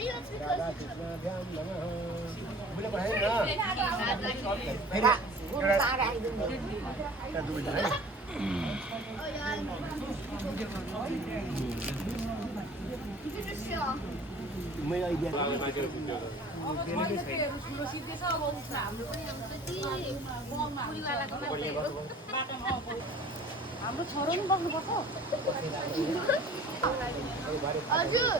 राधा कृष्णाभ्याम नमः बोले पढाइ न मैले आइडिया हाम्रो छोरो नि बस्नुपर्छ हजुर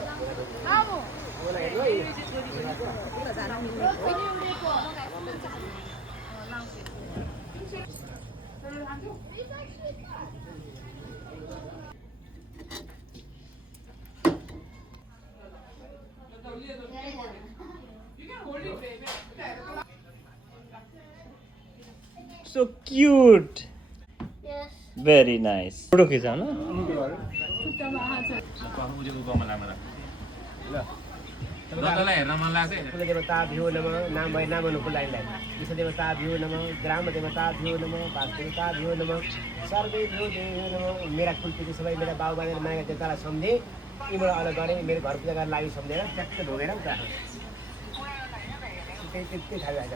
So cute. Yes. Very nice. Photo खिचाउन जतालाई हेर्न मन लाग्छ है। कुलदेवताभ्यो नमः नाम भए नाम अनुको लाइनलाई इष्टदेवताभ्यो नमः ग्रामदेवताभ्यो नमः वास्तुदेवताभ्यो नमः सर्वेभ्यो देवभ्यो नमः मेरा कुलपति सबै मेरा बाउ बाजेर माया देवतालाई सम्झेँ यीबाट अलग गरेँ मेरो घर पूजा गरेर लागि सम्झेर ट्याक्क ढोगेर नि त त्यही खालि आइज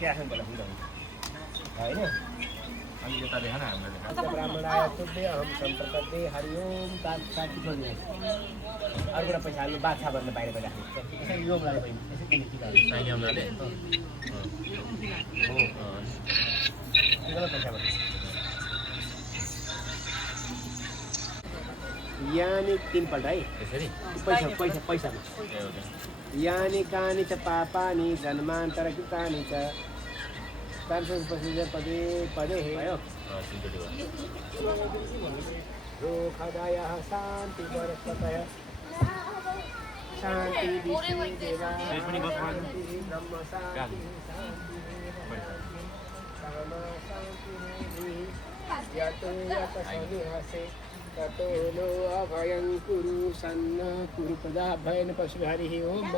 त्यहाँ बोला हुन्छ होइन अनि यता देख न हामीले ब्राह्मणाय तुभ्य अहम सम्प्रपद्ये हरि ओम साथी छोड्ने अर्को पैसा हाल्नु बाछा भन्नु बाहिर राख्नु यसरी योग गरेर भयो यसरी साइनी आउनाले पैसा भन्नु यानि तीनपल्ट है यसरी पैसा पैसा पैसामा यानि कानि च पापानि जन्मान्तर कृतानि च पदे पदे भयो रोखदायः शान्ति परस्पतय शान्ति विश्वेदेवा शान्ति ब्रह्म शान्ति यतो यत सन्निहसे ततो नो अभयं कुरु सन्न कुरु पदाभयन पशु हरिः ओम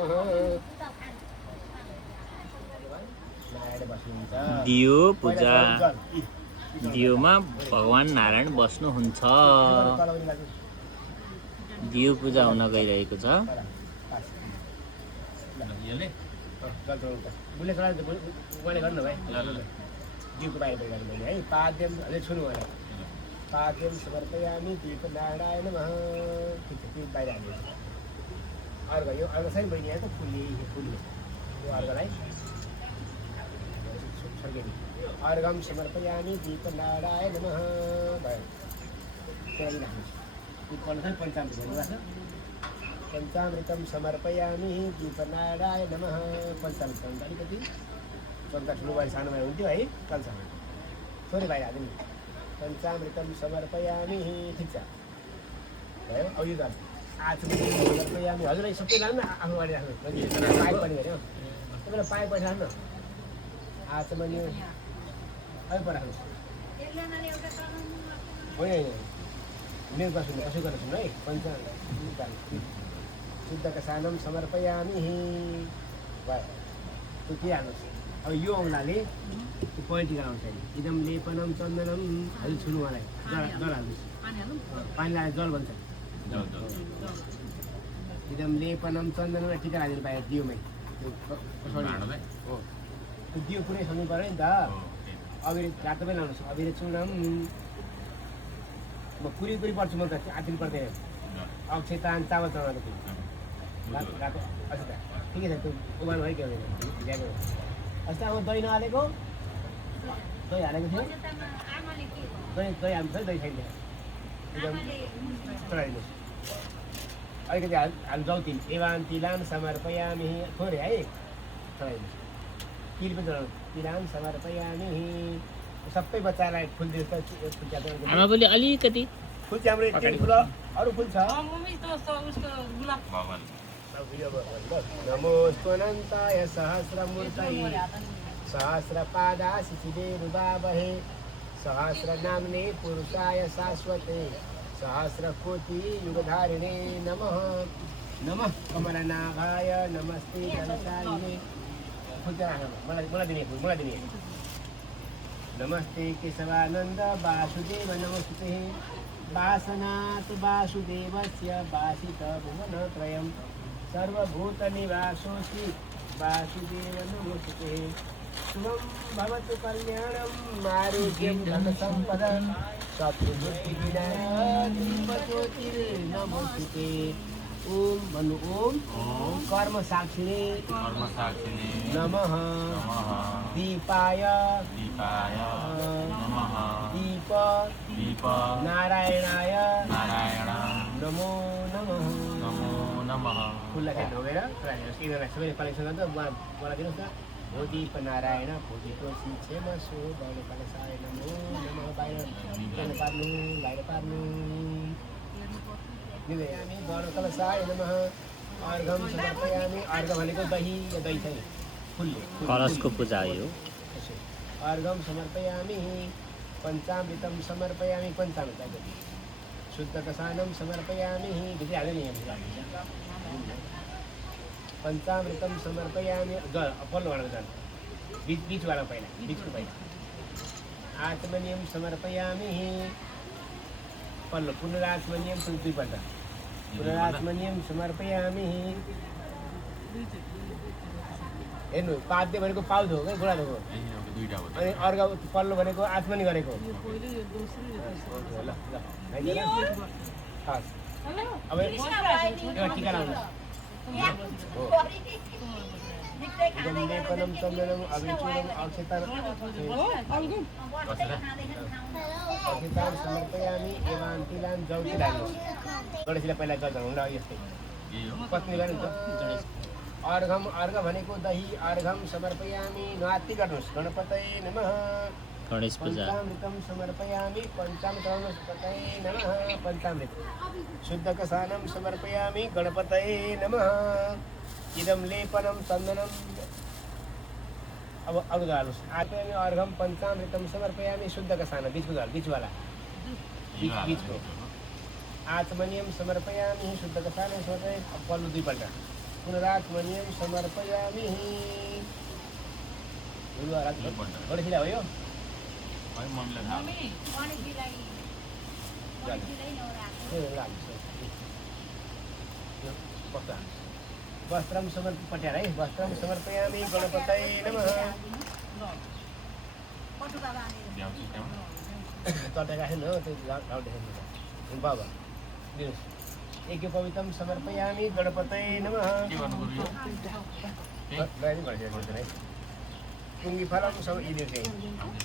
दियो पूजा दियोमा भगवान नारायण बस्नुहुन्छ दियो पूजा हुन गइरहेको छ यसले बुले चला उहाँले गर्नु भाइ दिउको बाहिर गर्नु मैले है पाद्यम अझै छुनु होला पाद्यम समर्पयामि दीपनारायण नमः ठिक छ त्यो बाहिर हाल्नु अर्घ यो अर्घ चाहिँ बहिनी आएको फुल्ने फुल्ने यो अर्घलाई अर्घम समर्पयामि दीपनारायण नमः भयो त्यही राख्नुहोस् पञ्चामृत भन्नुभएको पञ्चामृतं समर्पयामि दीपनारायण नमः पञ्चामृत हुन्छ अलिकति चम्चा ठुलो भएर सानो भएर हुन्थ्यो है चल्छ थोरै बाहिर हाल्नु नि पञ्चामृतं समर्पयामि ठिक छ भयो अब यो गर्नु आचमनी समर्पयामि हजुरलाई सबै लानु न आफ्नो गाडी राख्नु पाइप पनि हेऱ्यो तपाईँलाई पाइप पैसा राख्नु आचमनी अझै पर राख्नुहोस् होइन मेरो कुरा सुन्नु कसै गरेर सुन्नु है पञ्चामृत शुद्धका सानम समर्पयामि भयो त्यो के हाल्नुहोस् अब यो औँलाले त्यो पोइन्टी गराउँछ अहिले इदम लेपनम चन्दनम हजुर छुनु उहाँलाई जल हाल्नुहोस् पानी लगाएर जल भन्छ इदम लेपनम चन्दनम टिका हालिदिनु पायो दियोमै त्यो हो त्यो दियो पुरै सँगै पऱ्यो नि त अबिर रातो पनि लाउनुहोस् अबिर चुनम म कुरी कुरी पर्छु म त आतिर पर्दैन अक्षतान चावल चढाएको रातो अच्छा त ठिकै छ त्यो उमार्नु है के ल्याएको अस्ति अब दही नहालेको दही हालेको थियो दही दही हाल्नु छ दही छैन एकदम चढाइदिनुहोस् अलिकति हाल्नु जाउँ तिन एवान तिलान समर्पयामि थोरै है चढाइदिनुहोस् तिल पनि चढाउनु तिलान समर्पयामि सबै बच्चालाई फुल दिनुहोस् त आमा पनि अलिकति फुल चाहिँ हाम्रो एकचोटि फुल अरू फुल छ नमोऽस्तुनन्ताय सहस्रमूर्तये सहस्रपादाशिशिरे रुबावहे सहस्रनाम्ने पुरुषाय शाश्वते सहस्रकोटियुगधारिणे नमः नमः कमलनाभाय नमस्ते धनशालिने मलाई दिने नमस्ते केशवानन्द वासुदेव नमस्ते वासनात् वासुदेवस्य वासित भुवनत्रयं सर्वभूतनिवासोऽसि वासुदेव नमोऽस्तुते शुभं भवतु कल्याणं आरोग्यं धनसम्पदं शत्रुबुद्धिविनाशः दीपज्योतिर्नमोऽस्तुते ओम मनु ओम कर्म साक्षिणे नमः दीपाय दीप नारायणाय नमो नमः खुल्ला खेल्नु हो गएर सबैले कलेक्सन गर्दा बोलाइदिनुहोस् न हो दीप नारायण भोजेको क्षेम सो बाहिर कलेसाय नमो नमः बाहिर पार्नु बाहिर पार्नु निवेदयामि गणकलशाय नमः अर्घम समर्पयामि अर्घ भनेको दही या दही चाहिँ फुल्ले कलशको पूजा हो अर्घम समर्पयामि पञ्चामृतं समर्पयामि पञ्चामृत शुद्धकसानं समर्पयामि भित्र हाल्ने नि पञ्चामृतं समर्पयामि पल्लो वाला जान बीच वाला पहिला बीचको पहिला आत्मनियम समर्पयामि पल्लो पुनरात्मनियम दुईपल्ट पुनरात्मनियम समर्पयामि हेर्नु पाद्य भनेको पाउदो हो क्या गोडाको अनि अर्को पल्लो भनेको आत्मनि गरेको ल अब एउटा टिका लाउनु गन्धेपनं चन्दनं अभिचूर्णम् अक्षतान् समर्पयामि एवं तिलान् जौति लाग्नुहोस् गणेशलाई पहिला गर्छन् हुँदा यस्तै पत्नी गर्नुहुन्छ अर्घम अर्घ भनेको दही अर्घम समर्पयामि नाति गर्नुहोस् गणपतये नमः गणेश पूजा पञ्चामृतं समर्पयामि पञ्चामृतये नमः पञ्चामृत शुद्धकसानं समर्पयामि गणपतये नमः इदं लेपनं चन्दनं अब अघि हाल्नुहोस् आत्मनि अर्घम पञ्चामृतं समर्पयामि शुद्धकसानं बीचवाला बीचको आत्मनियम समर्पयामि शुद्धकसानं समर्पयामि पल्लो दुईपल्ट पुनरात्मनियम समर्पयामि गणेशलाई हो यो वस्त्रं समर्पयामि है वस्त्रं समर्पयामि गणपतये नमः तटेका छैन हो त्यो गाउँ बाबा दिनुहोस् यज्ञोपवीतं समर्पयामि गणपतये नमः तुङ्गिफलं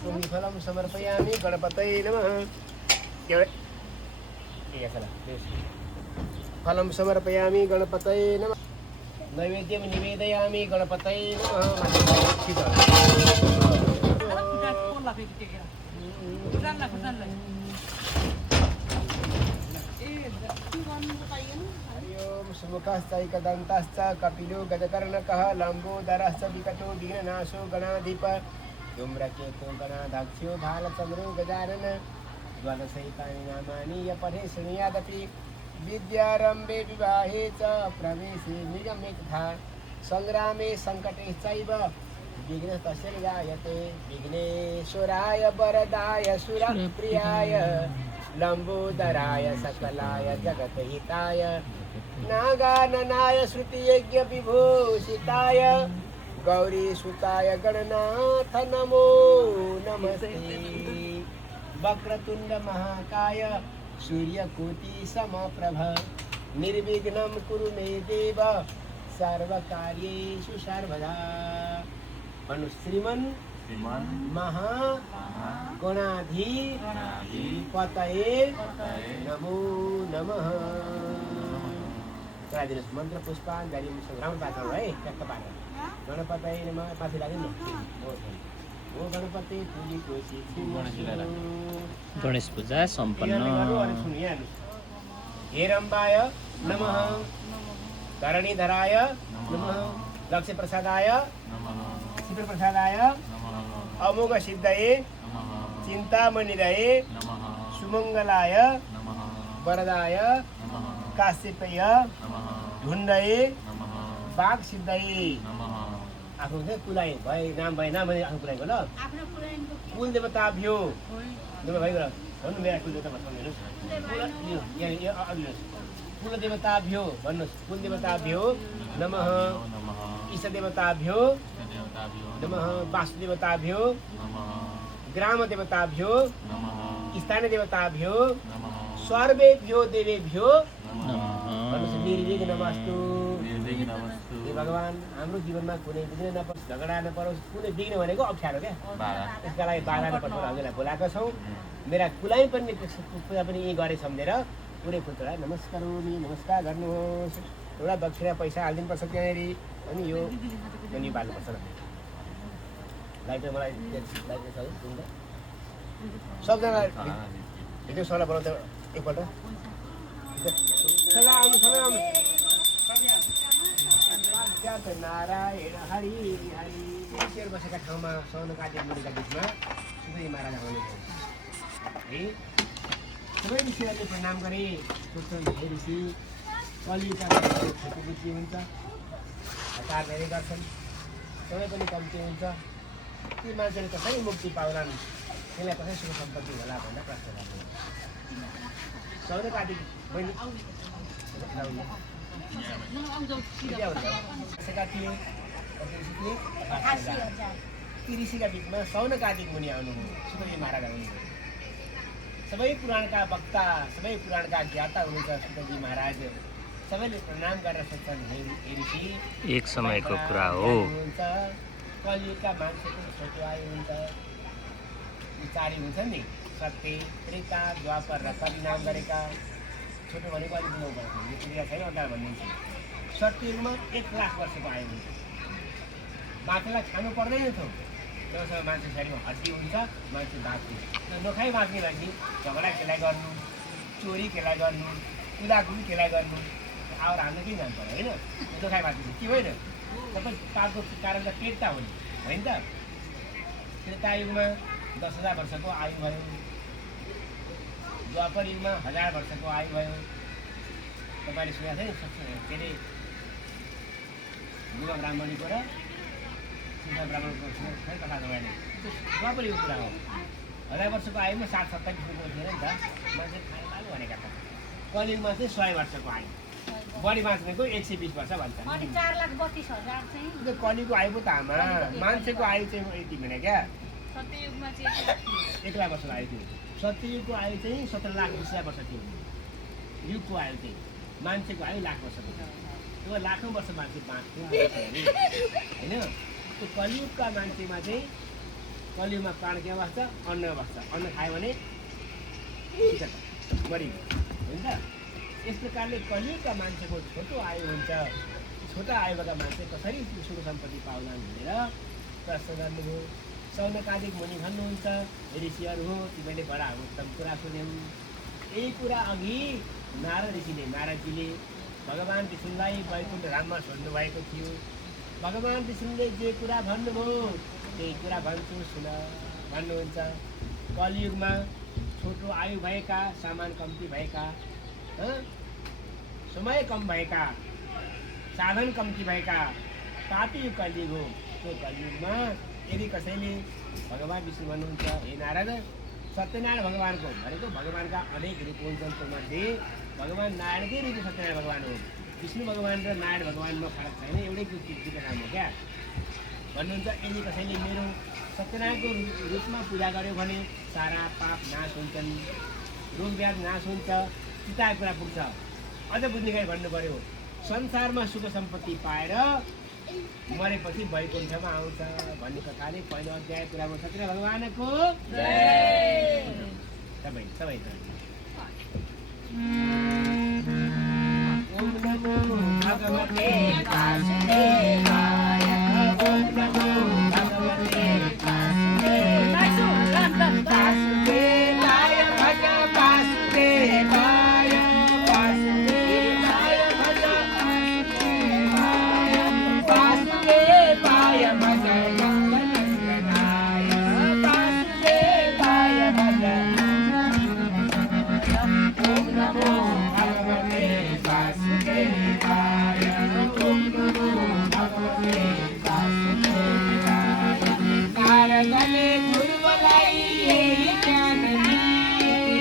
तुङ्गिफलं समर्पयामि गणपतये नमः फलं समर्पयामि गणपतये नमः नैवेद्यं निवेदयामि गणपतये नमः हरिओम सुमुखश्चैकदन्तश्च कपिलो गजकर्णकः लम्बोदरश्च विकटो विघ्ननाशो गणाधिप धूम्रकेतो गणाध्यक्षो भालचन्द्रो गजानन द्वादशैतानि नामानि य पठे शृणुयादपि विद्यारम्भे विवाहे च प्रवेशे निगमे तथा सङ्ग्रामे सङ्कटे चैव विघ्नस्तस्य निजायते विघ्नेश्वराय वरदाय सुरप्रियाय लम्बोदराय सकलाय जगतहिताय नागाननाय श्रुतियज्ञविभूषिताय गौरीसुताय गणनाथ नमो नमस्ते वक्रतुण्ड महाकाय सूर्यकोटि समप्रभ निर्विघ्नं कुरु मे देव सर्वकार्येषु सर्वदा श्रीमन् महागणाधिपतये नमो नमः चलाइदिनुहोस् मन्त्र पुष्पाञ्जलि राम्रो पात्र है ट्याक्क पारेर गणपतये नमः माथि लाग्यो नि ओ गणपति तुलीको गणेश पूजा सम्पन्न हेरम्बाय नमः धरणीधराय नमः लक्ष्यप्रसादाय शिवप्रसादाय अमोघ सिद्धये चिन्तामणिदये सुमङ्गलाय वरदाय काश्यपय ढुण्डये बाघ सिद्धये आफ्नो चाहिँ कुलाइ भए नाम भए नाम भने आफ्नो कुलाइको ल कुल देवता भ्यो भइगयो भन्नु मेरा कुलदेवता सम्झिनुहोस् यो अल्नुहोस् कुलदेवताभ्यो भन्नुहोस् कुलदेवताभ्यो नमः नमः इष्टदेवताभ्यो देवताभ्यो नमः वासुदेवताभ्यो नमः ग्रामदेवताभ्यो नमः स्थानीयदेवताभ्यो नमः सर्वेभ्यो देवेभ्यो नमः भन्नुहोस् निर्विघ्नमस्तु निर्विघ्नमस्तु हे भगवान् हाम्रो जीवनमा कुनै विघ्न नपरोस् झगडा नपरोस् कुनै विघ्न भनेको अप्ठ्यारो क्या बाधा त्यसका लागि बाधा नपर्छ हजुरलाई बोलाएका छौँ मेरा कुलाई पनि पूजा पनि यहीँ गरे सम्झेर पुरै फुलचोडा नमस्कार नमस्कार गर्नुहोस् एउटा दक्षिणा पैसा हालिदिनुपर्छ त्यहाँनिर अनि यो पनि बाल्नुपर्छ लाइट मलाई लाइट छ है सबजना भिडियो सल्लाह बनाउँदा एकपल्ट सल्लाह आउनु सल्लाह आउनु नारायण हरि हरि शेर बसेका ठाउँमा सौनकादिक मुनिका बिचमा सुन्दरी महाराज आउनुभयो है सबै ऋषिहरूले प्रणाम गरे सोध्छन् हे ऋषि कलियुगका क्षति बुद्धि हुन्छ हतार धेरै गर्छन् समय पनि कम्ती हुन्छ ती मान्छेले कसरी मुक्ति पाउलान् त्यसलाई कसरी सुख सम्पत्ति होला भनेर प्रश्न गर्नु सौनकादिक बहिनी ती ऋषिका बिचमा सौनकादिक मुनि आउनुभयो सुन्दरी महाराज आउनुभयो सबै पुराणका वक्ता सबै पुराणका ज्ञाता हुनुहुन्छ सुन्दरी महाराज सबैले प्रणाम गरेर सोध्छन् हे ऋषि एक समयको कुरा हो हुन्छ कलियुगका मान्छेको छोटो आयु हुन्छ चारी हुन्छ नि सत्य त्रेता द्वापर र परिणाम गरेका छोटो भनेको अलिक नौ वर्ष यो क्रिया छैन अगाडि भनिदिन्छु सत्ययुगमा 1 लाख वर्षको आयु हुन्छ मान्छेलाई खानु पर्दैन थियो त्यसमा मान्छे शरीरमा हड्डी हुन्छ मान्छे बाँच्ने नखाइ बाँच्ने लागि झगडा खेलाइ गर्नु चोरी खेलाइ गर्नु कुदाकुदी खेलाइ गर्नु आएर हाम्रो केही जान्छ होइन नखाइ बाँच्ने के होइन सबै पापको कारण त पेट त हो नि होइन त त्रेता युगमा 10,000 वर्षको आयु भयो द्वापर युगमा 1000 वर्षको आयु भयो तपाईँले सुनेको छ नि के अरे बुवा ब्राह्मणीको र सिंह ब्राह्मणको कथा तपाईँले द्वापर युगको कुरा हो 1000 वर्षको आयुमा 60-70 रुपियाँ थिएन नि त मान्छे खानु लानु भनेका त कलियुगमा चाहिँ 100 वर्षको आयु बढी बाँच्नेको 120 वर्ष भन्छ त्यो कलिको आयु पो त आमा मान्छेको आयु चाहिँ यति भने क्या 1 लाख वर्षको आयु थियो सत्ययुगको आयु चाहिँ 17,20,000 वर्ष थियो युगको आयु चाहिँ मान्छेको आयु लाख वर्षको थियो त्यो लाखौँ वर्ष मान्छे बाँच्थ्यो होइन त्यो कलियुगका मान्छेमा चाहिँ कलियुगमा प्राण के बस्छ अन्न बस्छ अन्न खायो भने मरि होइन त यस प्रकारले कलियुगका मान्छेको छोटो आयु हुन्छ छोटा आयुका मान्छे कसरी सुख सम्पत्ति पाउलान् भनेर प्रश्न गर्नुभयो सौनकादिक मुनि भन्नुहुन्छ ऋषिहरू हो तिमीले बडा उत्तम कुरा सुन्यौ यही कुरा अघि नारद नारदजीले भगवान् विष्णुलाई वैकुण्ठ धाममा सोध्नु भएको थियो भगवान् विष्णुले जे कुरा भन्नुभयो त्यही कुरा भन्छु सुन भन्नुहुन्छ कलियुगमा छोटो आयु भएका सामान कम्ती भएका समय कम भएका साधन कम्ती भएका पापी कलियुग हो त्यो कलियुगमा यदि कसैले भगवान् विष्णु भन्नुहुन्छ हे नारद सत्यनारायण भगवान्को भनेको भगवान्का अनेक रूप हुन्छन् मध्ये भगवान् नारायणकै रूप सत्यनारायण भगवान् हो विष्णु भगवान् र नारायण भगवान्मा फरक छैन एउटै कृतिको काम हो क्या भन्नुहुन्छ यदि कसैले मेरो सत्यनारायणको रूपमा पूजा गर्यो भने सारा पाप नाश हुन्छन् रोग व्याध नाश हुन्छ चिताको कुरा पुग्छ अझ बुझ्ने गरी भन्नु पर्यो संसारमा सुख सम्पत्ति पाएर मरेपछि वैकुण्ठमा आउँछ भन्ने कथाले पहिलो अध्याय पुरा गर्छ सत्यनारायण भगवानको सबै ओम नमो भगवते वासुदेवाय ओम नमो भगवते वासुदेवाय भज वासुदेवाय वासुदेवाय भज नंदनाय वासुदेवाय भज ओम नमो भगवते वासुदेवाय ओम नमो भगवते वासुदेवाय नारदले गुरुवलाई ज्ञान दिए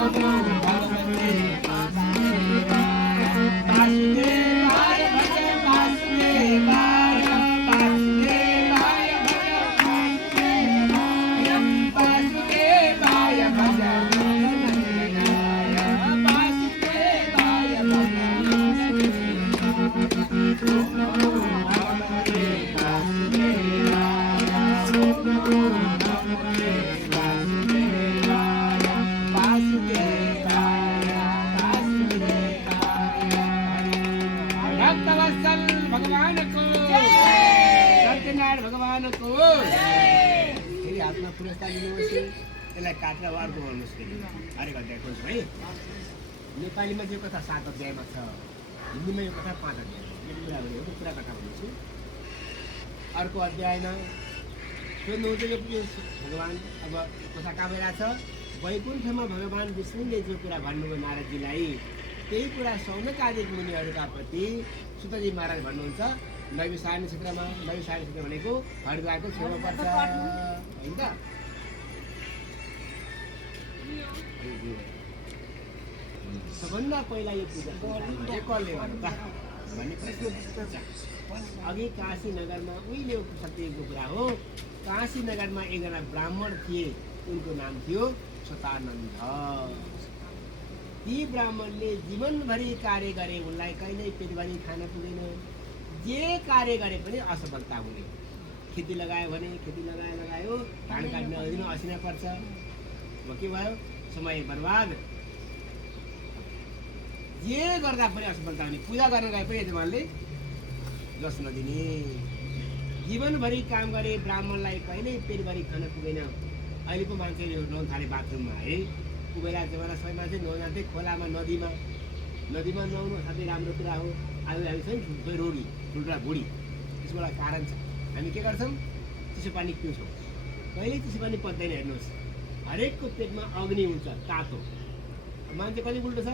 नमो भगवते वासुदेवाय भज वासुदेवाय वासुदेवाय भज वासुदेवाय भज वासुदेवाय भज नमो भगवते वासुदेवाय नमो भगवते वासुदेवाय वासुदेवाय वासुदेवाय भक्तवत्सल भगवान को सत्यनारायण भगवान को फेरि हातमा पुरस्कार लिनुहोस् यसलाई काटेर अर्को गर्नुहोस् फेरि हरेक अध्याय खोज्छु है नेपालीमा चाहिँ कथा 7 अध्यायमा छ हिन्दीमा यो कथा 5 अध्याय एउटा कुरा कथा भन्छु अर्को अध्यायमा सोध्नुहुन्छ यो भगवान् अब कथा कहाँ भइरहेछ वैकुण्ठमा भगवान् विष्णुले जो कुरा भन्नुभयो नारदजीलाई त्यही कुरा सौनकादिक मुनिहरूका प्रति सुतजी महाराज भन्नुहुन्छ नैविसारण्य क्षेत्रमा नैविसारण्य क्षेत्र भनेको हरिद्वारको छेउमा पर्छ होइन त सबभन्दा पहिला यो पूजा कसले गर्नु त भन्ने प्रश्न छ अघि काशी नगरमा उहिले सत्यको कुरा हो काशी नगरमा एकजना ब्राह्मण थिए उनको नाम थियो सतानन्द ती ब्राह्मणले जीवनभरि कार्य गरे उनलाई कहिल्यै पेटभरि खान पुगेन जे कार्य गरे पनि असफलता हुने खेती लगायो भने खेती लगायो धान काट्न अदिन असिना पर्छ अब के भयो समय बर्बाद जे गर्दा पनि असफलता हुने पूजा गर्न गए पनि यजमानले जस नदिने जीवनभरि काम गरे ब्राह्मणलाई कहिल्यै पेटभरि खान पुगेन अहिले पो मान्छेले नुहाउन थाले बाथरुममा है कुबेला जमाना सबै मान्छे नुहाउन जान्थे खोलामा नदीमा नुहाउनु साथै राम्रो कुरा हो आज हामी चाहिँ ठुल्ठुलो रोगी ठुल्ठुला बुढी त्यसको लागि कारण छ हामी के गर्छौँ चिसो पानी पिउँछौँ कहिल्यै चिसो पानी पत्दैन हेर्नुहोस् हरेकको पेटमा अग्नि हुन्छ तातो मान्छे कति उल्टो छ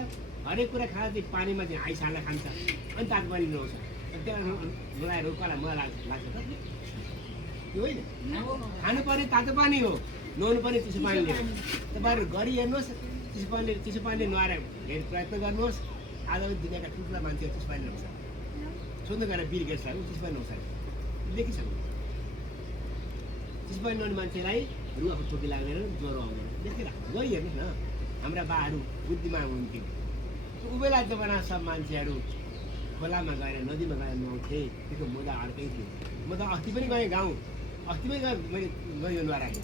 हरेक कुरा खाँदा चाहिँ पानीमा चाहिँ आइस हाल्न खान्छ अनि तातो पानी नुहाउँछ त्यहाँ नुहाएर कसलाई मलाई लाग्छ त त्यो होइन खानुपर्ने तातो पानी हो नुहाउनु पर्ने चिसो पानीले तपाईँहरू गरी हेर्नुहोस् चिसो पानीले नुहाएर हेर्ने प्रयत्न गर्नुहोस् आज दुनियाँका ठुल्ठुला मान्छेहरू चिसो पानी नुहाउँछ सोध्नु गएर बिल गेट्सलाई चिसो पानी नुहाउँछ देखिसक्नु चिसो पानी नुहाउने मान्छेलाई रुवाको टोपी लाग्दैन ज्वरो आउँदैन देखिराख्नु गई हेर्नुहोस् न हाम्रा बाहरू बुद्धिमा हुन्थ्यो उबेला जमाना सब मान्छेहरू खोलामा गएर नदीमा गएर नुहाउँथे त्यसको मजा अर्कै थियो म त अस्ति पनि गएँ गाउँ अस्ति पनि मैले गयो नुहाएर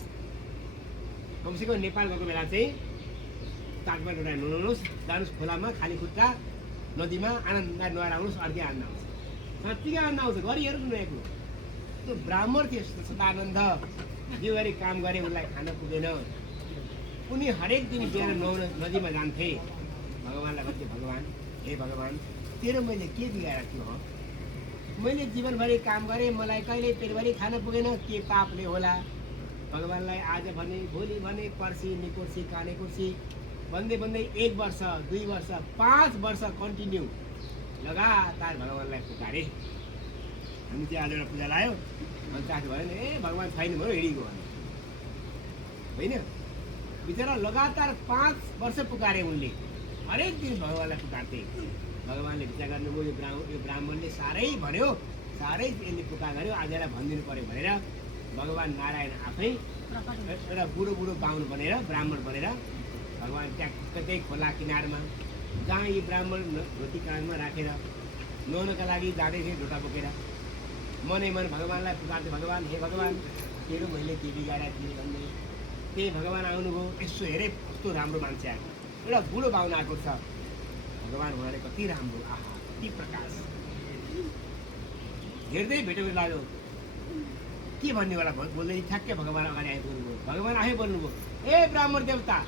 कमसेकम नेपाल गएको बेला चाहिँ ताकबाट एउटा नुहाउनुहोस् जानुहोस् खोलामा खाली खुट्टा नदीमा आनन्द नुहाएर आउनुहोस् अर्कै आनन्द आउँछ साँच्चीकै आनन्द आउँछ गरी हेर्नु नुहाएको त्यो ब्राह्मण थियो सदानन्द जे गरी काम गरे उनलाई खान पुगेन उनी हरेक दिन बिहान नुहाउन नदीमा जान्थे भगवान्लाई भन्थे भगवान् हे भगवान् तेरो मैले के बिगारेको थियो हो मैले जीवनभरि काम गरेँ मलाई कहिल्यै पेटभरि खान पुगेन के पापले होला भगवान्लाई आज भने भोलि भने पर्सि निकोर्सी काने कुर्सी भन्दै 1 वर्ष 2 वर्ष 5 वर्ष कन्टिन्यू लगातार भगवान्लाई पुकारे हामी चाहिँ आज एउटा पूजा लायो अनि साथी भयो नि ए भगवान् छैन भयो हिँडिगयो होइन बिचरा लगातार 5 वर्ष पुकारे उनले हरेक दिन भगवान्लाई पुकार्थे भगवान्ले विचार गर्नुभयो यो ब्राह्मणले साह्रै भन्यो साह्रै यसले पुकार गर्यो आज यसलाई भनिदिनु पर्यो भनेर भगवान् नारायण आफै एउटा बुढो बाहुन बनेर ब्राह्मण बनेर भगवान् त्यहाँ कतै खोला किनारमा जहाँ यी ब्राह्मण धोती काँधमा राखेर नुहाउनका लागि जाँदै थिए ढोका बोकेर मनै मन भगवान्लाई पुकार्थे भगवान् हे भगवान् तेरो मैले के बिगारेको थिएँ भन्दै त्यही भगवान् आउनुभयो यसो हेरे कस्तो राम्रो मान्छे आएको एउटा बुढो बाहुन आएको छ भगवान् हुनाले कति राम्रो आहा कति प्रकाश हेर्दै भेटेको लाग्यो के भन्ने होला बोल्दै ठ्याक्कै भगवान् अगाडि आइपुग्नुभयो भगवान् आफै बोल्नुभयो ए ब्राह्मण देवता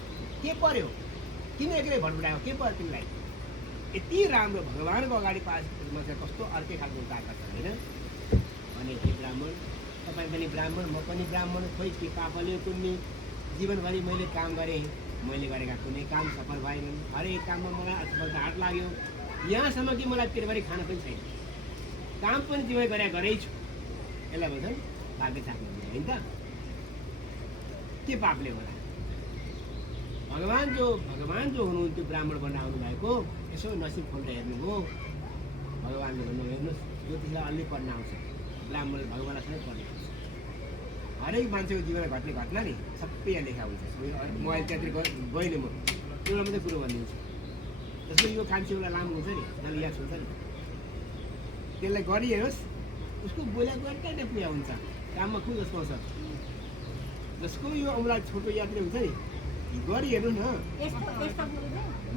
के पर्यो किन एक्लै भटभटायो के पर्यो तिमीलाई यति राम्रो भगवान्को अगाडि पासमा चाहिँ कस्तो अर्कै खालको ताकत छ होइन भने हे ब्राह्मण तपाईँ पनि ब्राह्मण म पनि ब्राह्मण खोइ के पापले कुन्ने जीवनभरि मैले काम गरेँ मैले गरेका कुनै काम सफल भएनन् हरेक काममा मलाई असफलता हात लाग्यो यहाँसम्म कि मलाई पेटभरि खान पनि छैन काम पनि तिमीले गरेकै छु यसलाई भन्छन् भाग्य चाख्नु होइन त के पापले होला भगवान जो हुनुहुन्थ्यो ब्राह्मण बनाउनु भएको यसो नसिब खोलेर हेर्नुभयो भगवान्ले भन्नु हेर्नुहोस् ज्योतिषलाई अलि पढ्न आउँछ ब्राह्मण भगवानसँग पढ्न आउँछ हरेक मान्छेको जीवनमा घट्ने घटना नि सबै यहाँ लेखा हुन्छ म अहिले त्यहाँतिर गइनँ म एउटा मात्रै कुरो भनिदिन्छु जस्तो यो कान्छे एउटा लामो हुन्छ नि जसले याद हुन्छ नि त्यसलाई गरिहेरोस् उसको बोल्या गएर कहाँ पुरा हुन्छ काममा को जस्तो आउँछ जसको यो औँला छोटो यात्रा हुन्छ नि गरिहेर्नु न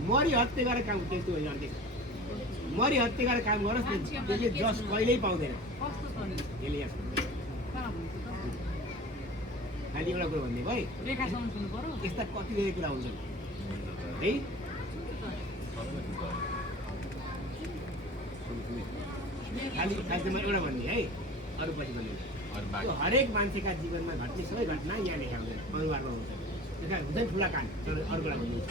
मरि हत्या गरेर काम त्यस्तो होइन मरि हत्या गरेर काम गरोस् न त्यसले जस कहिल्यै पाउँदैन यसले याद खालि एउटा कुरो भन्ने भाइ यस्ता कति धेरै कुरा हुन्छन् है खालि चाहिँ म एउटा भन्ने है अरू पछि भन्ने त्यो हरेक मान्छेका जीवनमा घट्ने सबै घटना यहाँ लेखा हुँदैन अनुहारमा हुन्छ त्यसमा हुन्छ नि ठुला कान तर अर्को कुरा भन्नुहुन्छ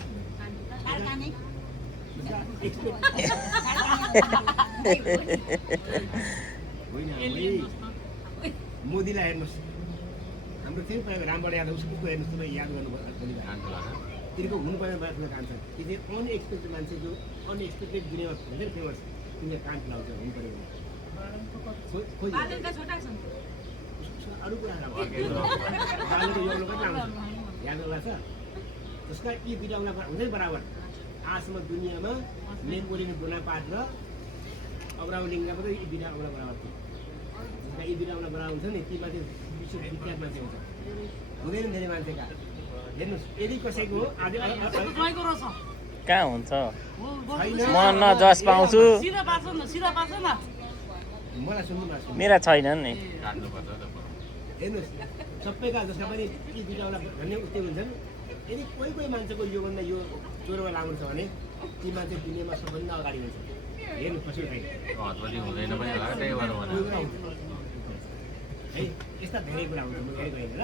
होइन मोदीलाई हेर्नुहोस् हाम्रो चाहिँ रामबाट याद उसको हेर्नुहोस् तपाईँ याद गर्नुपर्छ तिनीहरूको हुनुपर्ने बडा ठुलो काम छ त्यो चाहिँ अनएक्सपेक्टेड मान्छे जो अनएक्सपेक्टेड दुनियाँमा धेरै फेमस तिनीहरू कान लाउँछ हुनु पऱ्यो अरू कुरा बालको यो कति आउँछ याद गर्ला छ जसका यी दुईवटा औँला हुँदैन बराबर आजसम्म दुनियाँमा नेपोलियन बोनापार्ट र अब्राहम लिङ्गनको त यी दुईवटा औँला बराबर थियो जसका यी दुईवटा औँला बराबर हुन्छ नि ती मान्छे विश्व विख्यात मान्छे हुन्छ हुँदैन धेरै मान्छेका हेर्नुहोस् यदि कसैको कहाँ हुन्छ म न जस पाउँछु मलाई सुन्नु मेरा छैनन् नि हेर्नुहोस् सबैका जसका पनि यी दुईवटा औँला भन्ने उस्तै हुन्छन् यदि कोही मान्छेको योभन्दा यो ज्वरोमा लाग्नु छ भने ती मान्छे दुनियाँमा सबभन्दा अगाडि हुन्छ हेर्नु कसरी छैन है यस्ता धेरै कुरा हुन्छ म हेरेको होइन र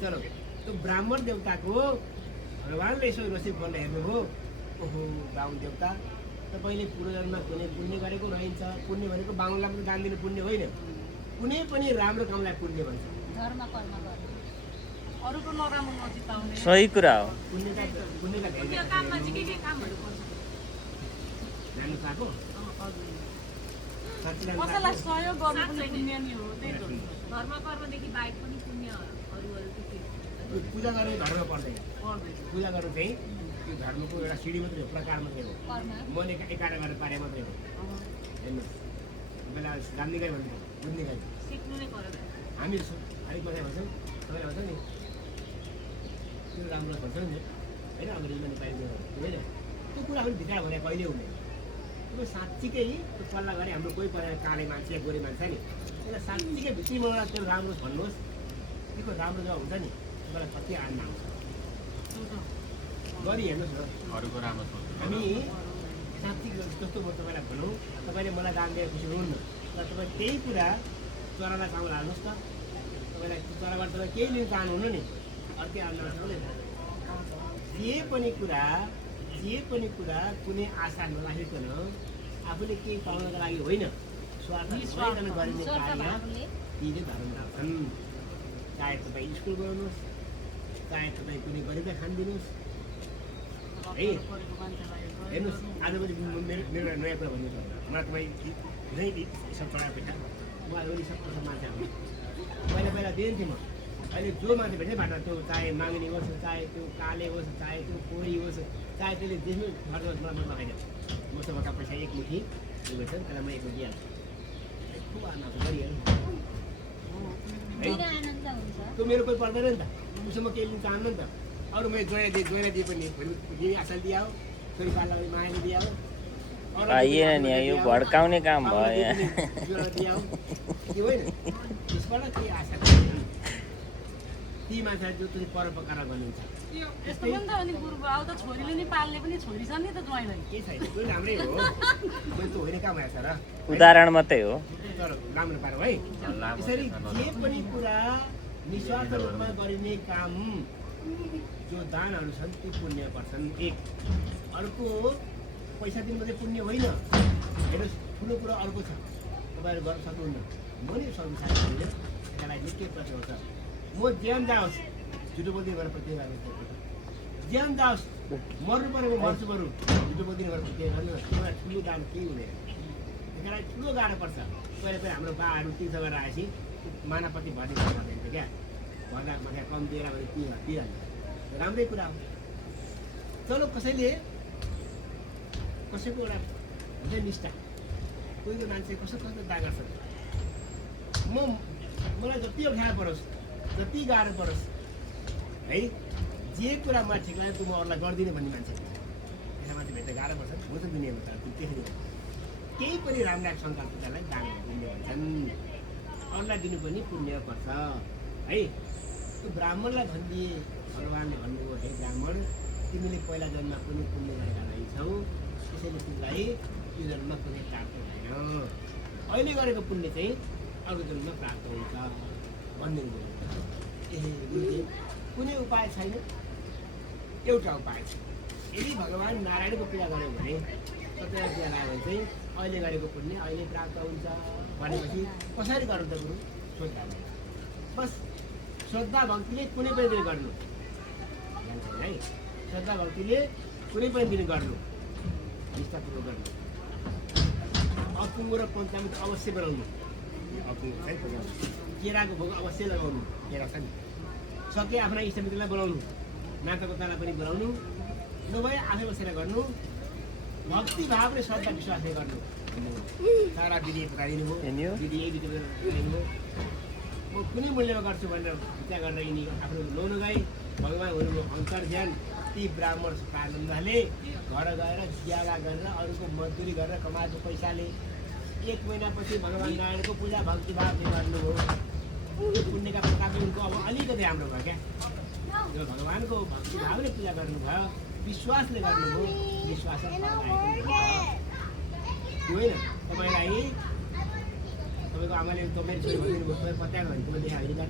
चलो त्यो ब्राह्मण देवताको भगवान्ले यसो रसिक गर्न हेर्नुभयो ओहो ब्राह्मण देवता तपाईँले पूर्वजन्ममा कुनै पुण्य गरेको रहन्छ पुण्य भनेको बाहुनलाई पनि दान दिनु पुण्य होइन कुनै पनि राम्रो कामलाई पुण्य भन्छ सही कुरा हो जानु चाहेको कसैलाई सहयोग गर्नु पनि पुण्य नि हो त्यही त पूजा गर्ने धर्म पर्दैन पूजा गर्नु चाहिँ त्यो धर्मको एउटा सिडी मात्रै हो प्रकार मात्रै हो मैले एकाएर गरेर पारे मात्रै हो हेर्नुहोस् बेला जान्ने गरी भन्नु बुझ्ने गरी हामी हरेक मान्छे भन्छौँ तपाईँले भन्छ नि त्यो राम्रो भन्छ नि होइन अङ्ग्रेजीमा नेपाली होइन त्यो कुरा पनि भित्र भने कहिले हुने त्यो साँच्चीकै त्यो सल्लाह गरे हाम्रो कोही परेर काले मान्छे गोरे मान्छे नि त्यसलाई साँच्चीकै भित्रीबाट त्यो राम्रो भन्नुहोस् त्यो राम्रो जब हुन्छ नि तपाईँलाई कति आनन्द आउँछ गरी हेर्नुहोस् न अरूको राम्रो सोच्नु हामी साँच्ची जस्तो म तपाईँलाई भनौँ तपाईँले मलाई दान दिएर खुसी हुनुहुन्न तर तपाईँ त्यही कुरा चरालाई चामल हाल्नुहोस् न तपाईँलाई चराबाट तपाईँ केही लिन चाहनुहुन्न नि अर्कै आनन्द आउँछ जे पनि कुरा कुनै आशा नराखिकन आफूले केही पाउनको लागि होइन स्वार्थ गरिने कार्य ती चाहिँ धर्म राख्छन् चाहे तपाईँ स्कुल गर्नुहोस् चाहे तपाईँ कुनै गरिब खानिदिनुहोस् है हेर्नुहोस् आजभोलि मेरो नयाँ कुरा भन्नु छ मलाई तपाईँ हुँदै सब चढाएको पेटा म आजभोलि सब मान्छे आउनु पहिला दिन्थेँ म अहिले जो मान्छे भेट्नै बाटो त्यो चाहे माग्ने होस् चाहे त्यो काले होस् चाहे त्यो कोरी होस् चाहे त्यसले देख्नु खर्च होस् मलाई लगाइदियो मसँग त पैसा एक मुठी उयो गर्छ त्यसलाई म एक मुठी दिइहाल्छु खुब आनन्द गरिहाल्नु त्यो मेरो कोही पर्दैन नि त उसमा केही लिन चाहन्न नि त अरू मैले जोइलाई दिए पनि भोलि आशा दिइहाल्यो छोरी पाल्दा मायाले दिइहाल्यो पाइएन नि यो भड्काउने काम भयो यहाँ दिइहाल्यो त्यो होइन त्यसबाट केही आशा ती मान्छेलाई जो ਤੁਸੀਂ परोपकार गर्नुहुन्छ यस्तो पनि त अनि गुरुको आउ त छोरीले नि पाल्ने पनि छोरी छ नि त ज्वाइँलाई के छैन कोही राम्रै हो कोही त होइन काम आएछ र उदाहरण मात्रै हो तर राम्रो पारो है यसरी जे पनि कुरा निस्वार्थ रूपमा गरिने काम जो दानहरू छन् ती पुण्य पर्छन् एक अर्को पैसा दिनु मात्रै पुण्य होइन हेर्नुहोस् ठुलो कुरो अर्को छ तपाईँहरू गर्न सक्नुहुन्न म नि सक्नु साथीहरूले यसलाई निकै प्रश्न हुन्छ म ज्यान जाओस् झुटो बोल्दिनँ भनेर प्रतिज्ञा गर्नु। ज्यान जाओस्, मर्नु पऱ्यो मर्छु बरु, झुटो बोल्दिनँ भनेर प्रतिज्ञा गर्नु। एउटा ठुलो दाम केही हुँदैन। त्यसलाई ठुलो गाह्रो पर्छ। पहिला हाम्रो बाहरू तीर्थ गरेर आएपछि मानापति भर्ने भन्दैन थियो क्या। भन्दा माथि कम दिएर भने तिहाल्छ। राम्रै कुरा हो। चलो कसैले कसैको एउटा हुन्छ निष्ठा, कोहीको मान्छे कसो कस्तो दागा छ। मलाई जति अप्ठ्यारो परोस्, जति गाह्रो परोस् है, जे कुरा मलाई ठिक लाग्यो त्यो म अरूलाई गरिदिने भन्ने मान्छे त्यसमा मान्छे भेट्दा गाह्रो पर्छ। हो त दुनियाँमा त त्यसरी केही पनि राम्रो सङ्कल्प पूजालाई दान दिने भन्छन्। अरूलाई दिनु पनि पुण्य पर्छ है। त्यो ब्राह्मणलाई भनिदिए भगवान्ले भन्नुभयो, हे ब्राह्मण, तिमीले पहिला जन्ममा कुनै पुण्य गरेका रहेछौ, त्यसैले तिमीलाई यो जन्ममा कुनै प्राप्त भएन। अहिले गरेको पुण्य चाहिँ अर्को जन्ममा प्राप्त हुन्छ भन्ने ए गुरुदेव, कुनै उपाय छैन? एउटा उपाय छ। यदि भगवान् नारायणको पूजा गऱ्यो भने, सत्यनारायण पूजा लाग्यो भने चाहिँ अहिले गरेको पुण्य अहिले प्राप्त हुन्छ भनेपछि कसरी गर्नु त गुरु? श्रद्धा बस, श्रद्धा भक्तिले कुनै पनि दिन गर्नु है। श्रद्धा भक्तिले कुनै पनि दिन गर्नु, निष्ठापूर्वक गर्नु। अपुङ्गो र पञ्चामृत अवश्य बनाउनु। अपुङ्गो है केराको भोग अवश्य लगाउनु। केरा छ नि, सके आफ्ना इष्टमित्रलाई बोलाउनु, नातागोतालाई पनि बोलाउनु, नभए आफै बसेर गर्नु। भक्ति भावले श्रद्धा विश्वासले गर्नु। सारा विधि पकाइदिनु भयो, विधि यही विधि पकाइदिनु भयो। म कुनै मूल्यमा गर्छु भनेर विचार गरेर यिनी आफ्नो लौन गए। भगवान् हुनु अङ्कर ध्यान। ती ब्राह्मण सुखानन्दले घर गएर ज्यागा गरेर अरूको मजदुरी गरेर कमाएको पैसाले 1 महिनापछि भगवान् नारायणको पूजा भक्तिभावले गर्नुभयो। त्यो पुण्यका प्रताप उनको अब अलिकति राम्रो भयो क्या। यो भगवान्को भक्तिभावले पूजा गर्नुभयो, विश्वासले गर्नुभयो। विश्वास होइन तपाईँलाई तपाईँको आमाले तपाईँ छोरी भनिदिनु भयो, तपाईँ पत्याएको भने तपाईँ देखा होइन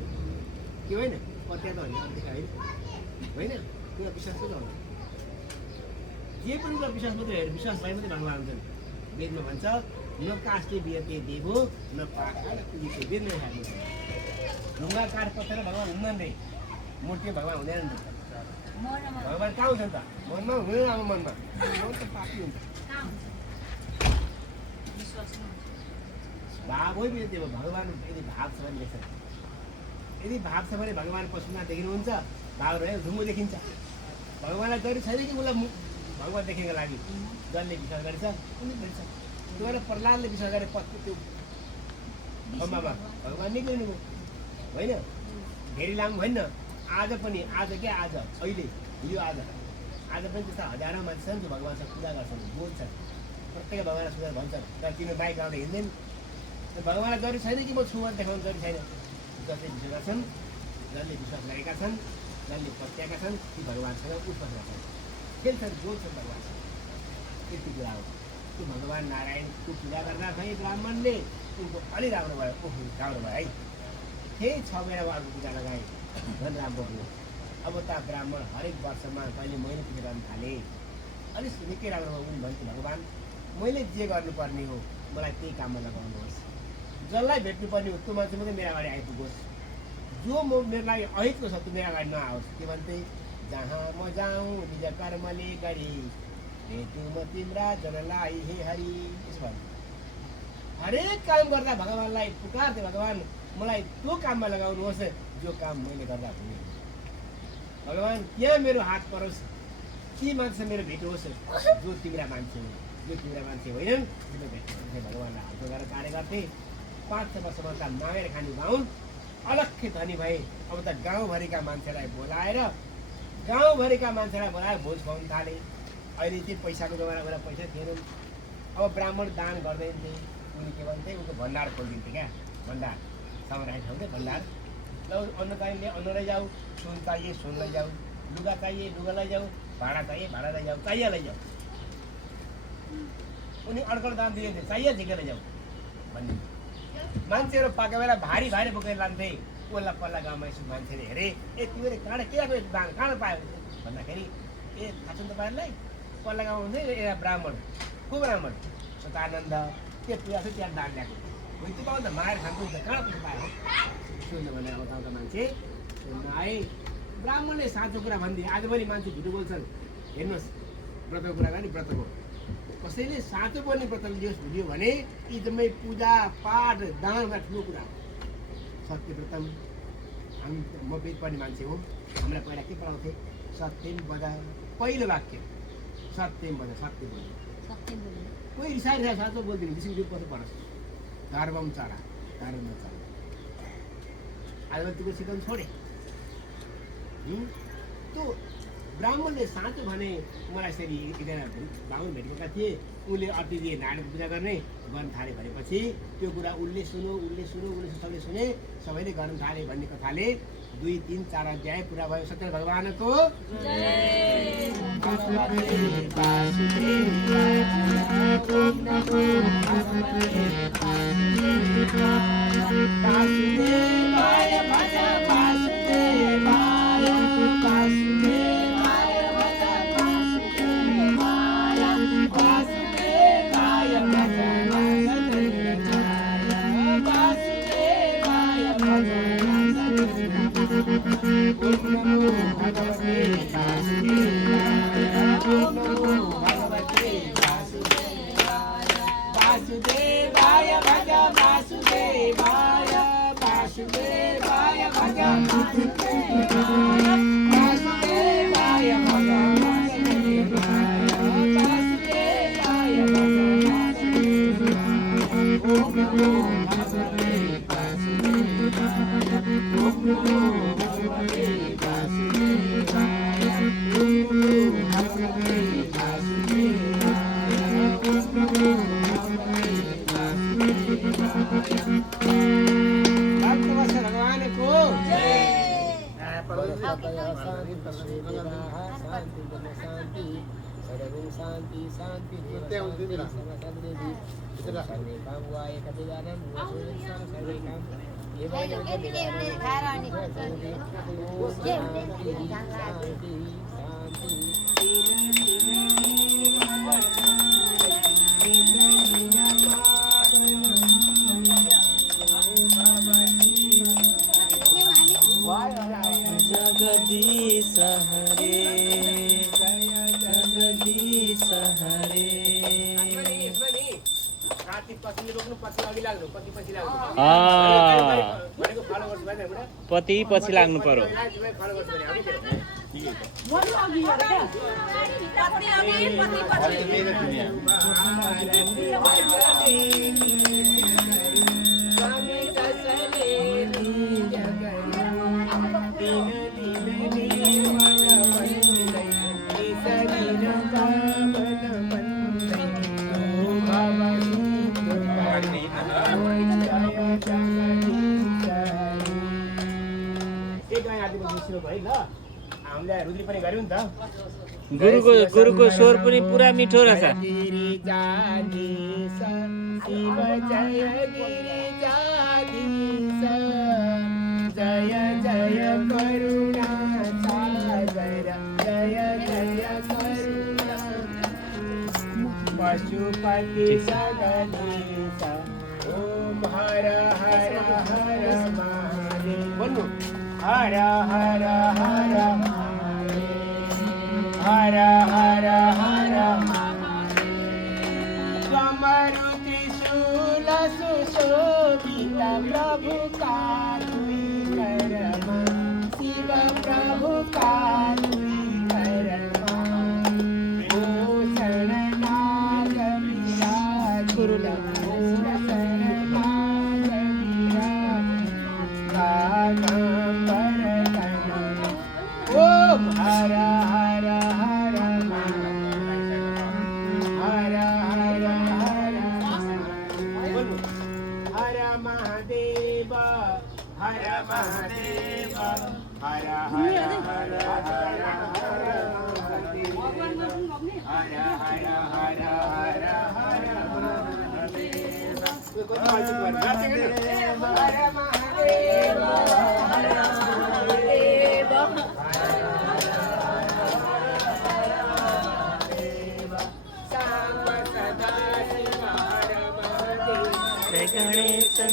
के होइन? पत्याएको भने देखा होइन होइन? त्यो विश्वास मात्रै हुन्छ। जे पनि कुरा विश्वास मात्रै हेर, विश्वासलाई मात्रै भगवान् हुन्छन्। वेदमा भन्छ, न काष्ठे बियते देवो न पाखा पुगिते। वेदमा खानु ढुङ्गा काठ पत्थर भगवान् हुँदैन रे, मूर्ति भगवान् हुँदैन नि त। भगवान् कहाँ हुन्छन् त? मनमा हुँदैन। अब मनमा त पापी हुन्छ। भाव हो बियते हो। भगवान् यदि भाव छ भने देख्छ, यदि भाव छ भने भगवान् पशुमा देख्नुहुन्छ। भाव रह्यो ढुङ्गो देखिन्छ। भगवान्लाई डर छैन कि उसलाई भगवान् देखेको लागि जसले विश्वास गरेछ उनी भेट्छ। त्यो भएर प्रह्लादले विश्वास गरे पत्नी त्यो खम्बामा भगवान् निक्लिनुभयो होइन? धेरै लामो होइन। आज पनि आज क्या आज अहिले यो आज पनि त्यस्ता हजारौँ मान्छे छन् जो भगवान्सँग पूजा गर्छन्, बोल्छन्, प्रत्येक भगवान्लाई सुधार भन्छन्। तर तिनीहरू बाइक आउँदा हिँड्दैन। भगवान्लाई डर छैन कि म छु भने देखाउनु डर छैन। जसले विश्वास गर्छन्, जसले विश्वास गरेका छन्, जसले पत्याएका छन्, ती भगवान्सँग उठ्छन्, खेल्छन्, बोल्छन् भगवान्सँग। यति कुरा हो। त्यो भगवान् नारायणको पूजा गर्दा खै ब्राह्मणले उनको अलि राम्रो भयो। ओहो राम्रो भयो है। त्यही 6 महिनामा अर्को पूजा लगाएँ, झन् राम्रो भयो। अब त ब्राह्मण हरेक वर्षमा कहिले मैले पूजा गर्न थालेँ, अलिक निकै राम्रो भयो। उनी भन्छु, भगवान् मैले जे गर्नुपर्ने हो मलाई त्यही काममा लगाउनुहोस्। जसलाई भेट्नुपर्ने हो त्यो मान्छे मात्रै मेरो अगाडि आइपुगोस्। जो मेरो लागि अहितको छ त्यो मेरो अगाडि नआओस्। के भन्थे, जहाँ म जाउँ निज कर्मले गरी भेटु म तिम्रा जनलाई हे हरि। यसो भन्नु। हरेक काम गर्दा भगवान्लाई पुकार्थे, भगवान् मलाई त्यो काममा लगाउनुहोस् जो काम मैले गर्दा हुने। भगवान् त्यहाँ मेरो हात परोस्, ती मान्छे मेरो भेटोस् जो तिम्रा मान्छे हो, जो तिम्रा मान्छे होइनन् तिम्रो भेट्ने। भगवान्लाई हात गरेर कार्य गर्थे। 5 वर्षमा त मागेर खाने बाहुन अलग्गै धनी भए। अब त गाउँभरिका मान्छेलाई बोलाएर भोज खुवाउनु थाले। अहिले चाहिँ पैसाको जमाना भएर पैसा थिएन। अब ब्राह्मण दान गर्दैन थिए। उनी के भन्थे, उनको भण्डार खोलिदिन्थे क्या। भण्डार सामान राखेको ठाउँ भण्डार। ल अन्न चाहिए अन्न लैजाऊ, सुन चाहिए सुन लैजाऊ, लुगा चाहिए लुगा लैजाऊ, भाडा चाहिए भाडा लैजाऊ, चाहिए लैजाऊ। उनी अर्को दान दिन्थे, चाहिए झिकेर लैजाऊ भन्ने। मान्छेहरू पाएको बेला भारी भारी बोकेर लान्थे। पल्ला पल्ला गाउँमा यसो मान्छेले हेरे, ए तिमीले कहाँ के आएको दान कहाँ पायो भन्दाखेरि, ए थाहा छ नि तपाईँहरूलाई पल्ला गाउँमा हुन्थ्यो एउटा ब्राह्मण, को ब्राह्मण सतानन्द, त्यो पूजा थियो त्यहाँ दान ल्याएको। त्यो पाउँछ त माएर खान्छ नि त, कहाँ पैसा पायो सुन्नु भने अब गाउँका मान्छे सुन्नु आए। ब्राह्मणले साँचो कुरा भनिदिए। आज पनि मान्छे झुटो बोल्छन्। हेर्नुहोस् व्रतको कुरा गर्ने व्रतको कसैले साँचो बोल्ने व्रत लियोस् भुल्यो भने एकदमै पूजा पाठ दान गर्दा ठुलो कुरा हो। सत्य व्रतम हामी म वेद पढ्ने मान्छे हो। हामीलाई पहिला के पढाउँथे? सत्यम बजा पहिलो वाक्य सत्यम बजा सत्य बोल्नु। कोही रिसाएर साँचो बोल्दैन विषय पछि पढोस् गर्वम चढा गर्वमा चढा आज त्यो सिकाउनु छोडे। त्यो ब्राह्मणले साँचो भने मलाई यसरी एकजना ब्राह्मण भेटेका थिए। उसले अति दिए नारायण पूजा गर्न थाले भनेपछि त्यो कुरा उसले सुनो सबैले सुने सबैले गर्न थाले भन्ने कथाले 2, 3, 4 अध्याय पुरा भयो। सत्य भगवानको जगदीश हरे जगदीश हरे। पति पछि लाग्नु पर्यो। गुरुको स्वर पनि पुरा मिठो रहेछ। जय जय करुणा सागर जय जय करुणा पशुपति जगदीश ओम हर हर हर महादेव। बोलो हर हर हर हर हर हर कमरु त्रिशूल सुशोभित प्रभु का दुई करमा शिव प्रभु का दुई करमा भूषण नाग विराज भूषण नाग विराज ओम हर हर हर हर हर हर हर महादेव हर महादेव हर हर हर हर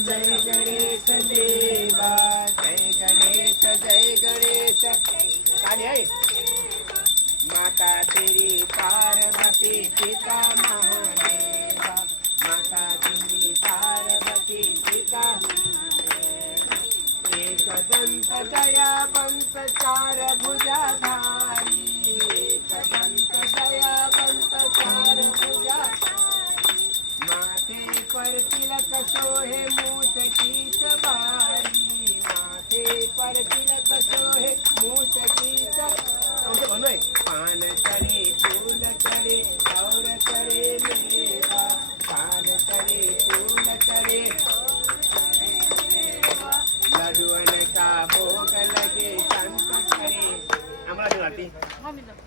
जय गणेश देवा जय गणेश खाली है माता तेरी पार्वती पिता महादेवा माता तेरी पार्वती पिता एक दंत दयावंत चार भुजाधारी एक दंत दयावंत चार भुजा माथे पर तिलक सोहे मूछ की सवारी माथे पर तिलक सोहे मूछ की सवारी पान करे फूल करे और करे मेवा पान करे फूल करे लड्डुअन का भोग लगे संत करे आम्हाला देवाती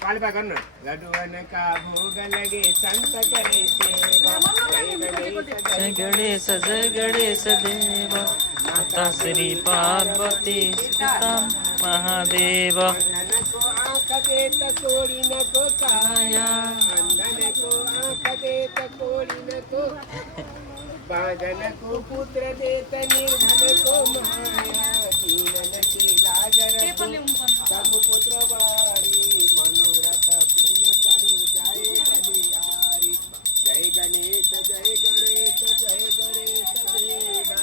काल काय करणार लड्डुअन का भोग लगे संत करे सेवा जय गणेश देव माता श्री पार्वती पिता महादेव अंधन को आँख देत कोड़ी न को काया अंधन को आँख देत कोड़ी न को बांधन को पुत्र देत निर्धन को माया दीनन की लाज रखो सब पुत्र वारी मनोरथ पूर्ण करो जय बलिहारी जय गणेश देवा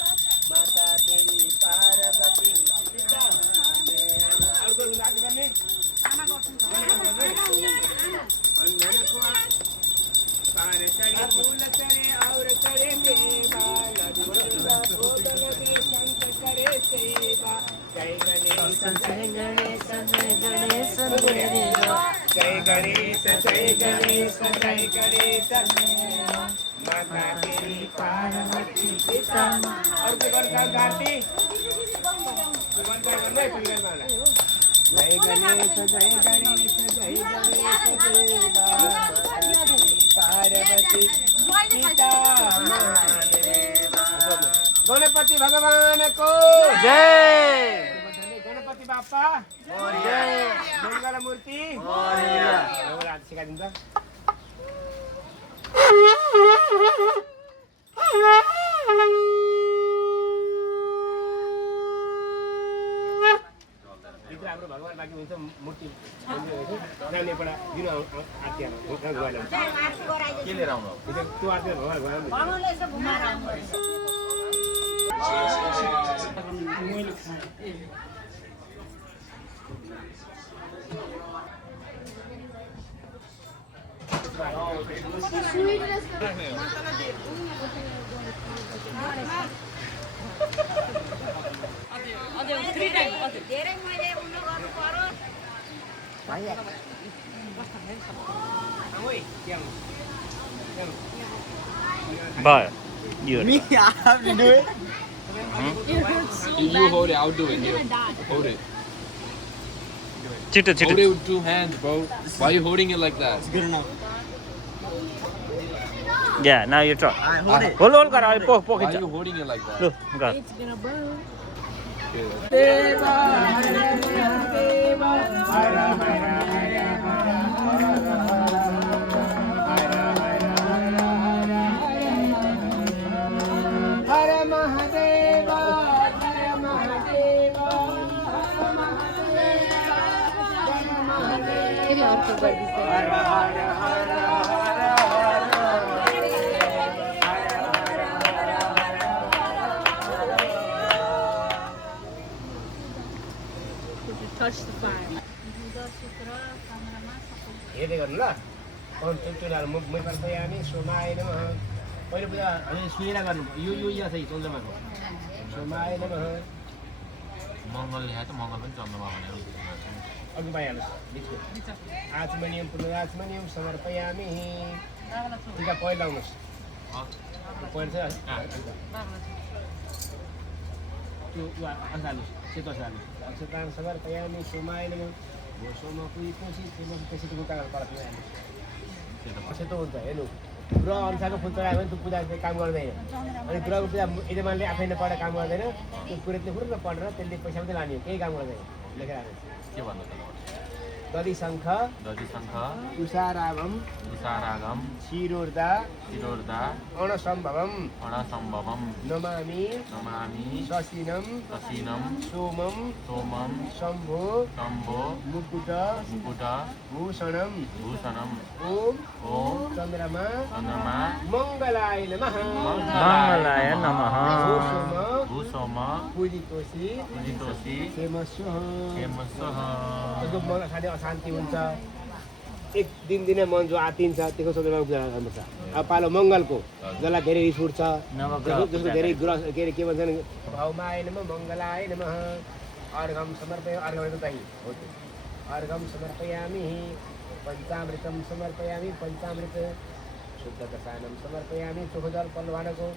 माता तेरी पार्वती पिता और कोई बात करनी अंधन को पान करे फूल करे और करे मेवा लड्डुअन का भोग लगे संत करे सेवा जय गणेश माता तेरी पार्वती पिता और कोई का गाती जय गणेश देवा पार्वती पिता गणपति भगवान को जय गणपति बापा जय मंगल मूर्ति सिखा दिन्छ हाम्रो भगवान बाँकी हुन्छ मूर्ति नानीबाट दिनु आरती के लिएर आउनु त्यो आरती भगवान But you Me, I have to do it. You hold it, I'll do it. Here. Hold it. छिटो Hold छिटो it with 2 hands, bro. Why are you holding it like that? Good enough. Yeah, now you try. I hold it. Hold कर अहिले पो Why खिच्छ are you holding it like that? लु गर Okay, देवा हर हर हर महादेवा हर महादेवा हर हेर्दै गर्नु ल चुनाहरू मै पर्पयामि सोमाय नमः पहिलो पूजा हामी सुनेर गर्नु यो यहाँ छ चन्द्रमाको सोमाय नमः मङ्गल लेखा त मङ्गल पनि चन्द्रमा भनेर अघि पाइहाल्नुहोस् बिचको आचमनियम पुनराचमनियम समर्पयामि टिका पहिलो लाउनुहोस् पहिलो छ त्यो अन्त हाल्नुहोस् सेतो हाल्नुहोस् अक्षतान समर्पयामि सोमाय नमः सोमा पुरी कोसी त्यसरी गुकाहरू पढ्नु हाल्नुहोस् सेतो हुन्छ हेर्नु ग्रह अनुसारको फुल चढायो भने त्यो पूजा काम गर्दैन अनि ग्रहको पूजा यजमानले आफै नपढेर काम गर्दैन त्यो पुरोहितले फुरुक्क पढेर त्यसले पैसा मात्रै लाने हो केही काम गर्दैन लेखेर हाल्नुहोस् के भन्नु त दधिशङ्ख दधिशङ्ख उषारागम उषारागम क्षीरोर्धा शिरोर्धा अणसम्भवम अणसम्भवम नमामि नमामि शशिनम शशिनम सोमम सोमम शम्भो शम्भो मुकुट मुकुट भूषणम भूषणम ओम ओम चन्द्रमा चन्द्रमा मङ्गलाय नमः मङ्गलाय नमः भूषम भूसोम पूजितोषी पूजितोषी क्षेमस्वः क्षेमस्वः जसको मन खाँदै अशान्ति हुन्छ एक दिनै मन जो आतिन्छ त्यसको चन्द्रमा पूजा गर्नुपर्छ अब पालो मङ्गलको जसलाई धेरै रिस उठ्छ जसको धेरै ग्रह के अरे के भन्छन् भाउमाय नमः मङ्गलाय नमः अर्घम समर्पय अर्घ भनेको दही हो त्यो अर्घम समर्पयामि पञ्चामृतं समर्पयामि पञ्चामृत शुद्ध दशानं समर्पयामि चोखजल पल्लो भाँडाको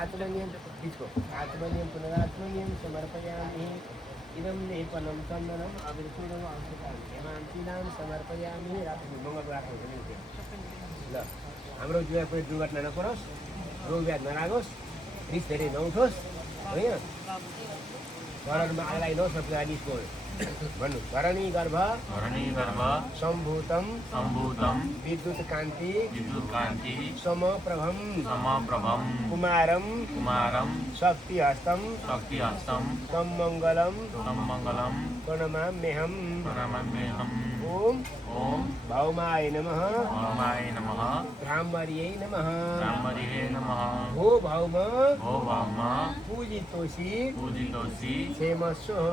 आत्मनियम बिचको आत्मनियम पुनरात्मनियम समर्पयामि इदं लेपनं चन्दनम् अभिषेकम् अंशकान् हेमान्तिनां समर्पयामि रात्रि मङ्गलको राख्नु भने ल हाम्रो जीवनमा कुनै दुर्घटना नपरोस् रोग व्याध नलागोस् रिस धेरै नउठोस् होइन घरहरूमा आगलाई नहोस् र निस्को भन्नु धरणी गर्भ सम्भूतं विद्युत कान्ति समप्रभं कुमारं शक्तिहस्तं तं मङ्गलं प्रणमाम्यहम् ओम भौमाय नमः भ्रामर्यै नमः भो भौम पूजितोषी क्षेमस्वः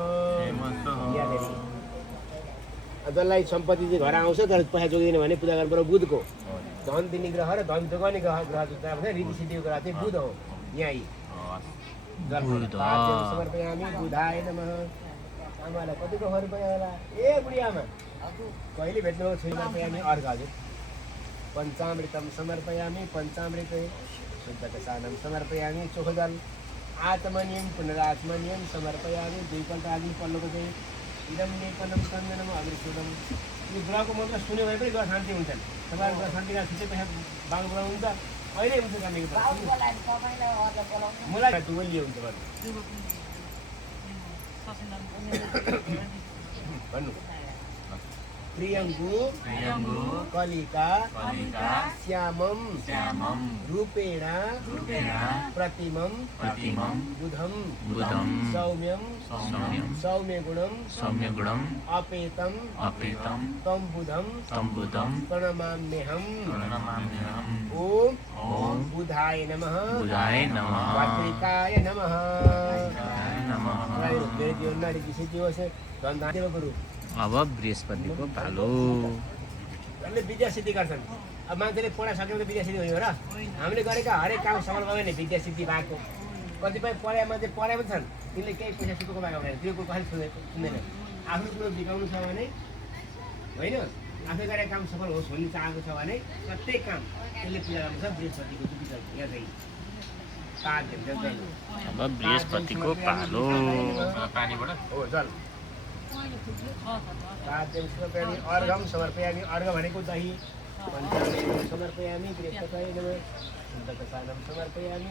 जसलाई सम्पत्ति चाहिँ घर आउँछ तर पैसा जोगिदिने भने पूजा गर्नु पर्यो बुधको धन दिने ग्रह र धन जोगाउने ग्रह रीति सिद्धिको ग्रह चाहिँ बुध हो यहीँ समर्पयामि बुधाय नमः आमालाई कतिको घर रुपियाँ होला ए बुढी आमा कहिले भेट्नु समर्पयामि अर्घ हजुर पञ्चामृतं समर्पयामि पञ्चामृत शुद्धकसानं समर्पयामि चोखजल आत्मनियम पुनरात्मनियम समर्पयामि दुईपल्ट आदि पल्लोको चाहिँ इदम लेपनम चन्दनम अभिषेकम यो ग्रहको मन्त्र सुन्यो भने पनि ग्रह शान्ति हुन्छन् तपाईँको ग्रह शान्तिका छिटै पैसा बाङ बोलाउनु हुन्छ अहिले हुन्छ कामेको मलाई दुवलियो हुन्छ भन्नु प्रियङ्गु कलिका श्यामं रूपेण प्रतिमं बुधं सौम्यं सौम्यगुणं अपेतं तं बुधं प्रणमाम्यहम् ओम बुधाय नमः भद्रिकाय नमः अब बृहस्पतिको पालो विद्या सिद्धि गर्छन् अब मान्छेले पढाइसकेपछि विद्या सिद्धि हुने हो र हामीले गरेका हरेक काम सफल भयो भने विद्या सिद्धि भएको कतिपय पढाइ मान्छे पढाइ पनि छन् तिनले केही पैसा सिधोको भएको हुँदैन त्यो कुरो कसैले सुन्दैन आफ्नो कुरो बिगाउनु छ भने होइन आफै गरेका काम सफल होस् भन्ने चाहेको छ भने प्रत्येक काम त्यसले पूजा गर्नुपर्छ बृहस्पतिको यहाँ चाहिँ अब बृहस्पतिको पालो पानीबाट हो जल अर्घम समर्पयामि अर्घ भनेको दही पञ्चामृतं समर्पयामि बृहस्पतये नमः शुद्धकसानं समर्पयामि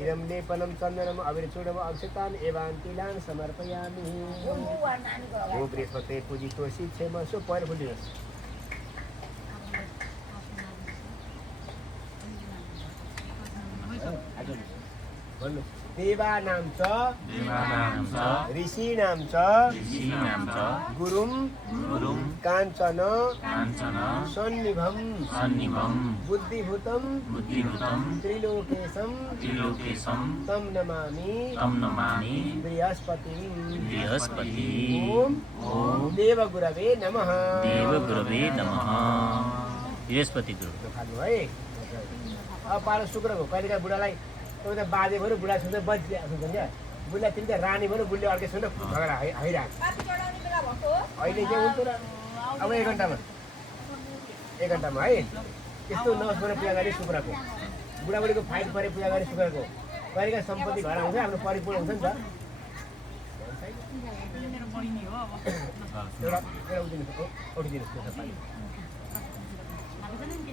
इदं लेपनं चन्दनम् अभिषेकम् अंशकान् एवान्तिलान् समर्पयामि हो बृहस्पते पूजितोषि क्षेमस्व पहिलो फुलिनुहोस् भन्नु देवानां च ऋषीणां च गुरुं काञ्चन सन्निभं बुद्धिभूतं त्रिलोकेशं तं नमामि बृहस्पतिं ओम देवगुरवे नमः बृहस्पति गुरु खानु है अब पालो शुक्रको कहिलेका बुढालाई त बाजे भयो बुढा सुन्छ बजी सुन्छ बुढा तिमी त रानी भयो बुढले अर्कै सुन्छ झगडा हैरान अहिले के हुन्छ र अब 1 घन्टामा है त्यस्तो नहोस् भनेर पूजा गरे शुक्रको बुढाबुढीको फाइट परे पूजा गरे शुक्रको कहिलेका सम्पत्ति घर आउँछ आफ्नो परिपूर्ण हुन्छ नि त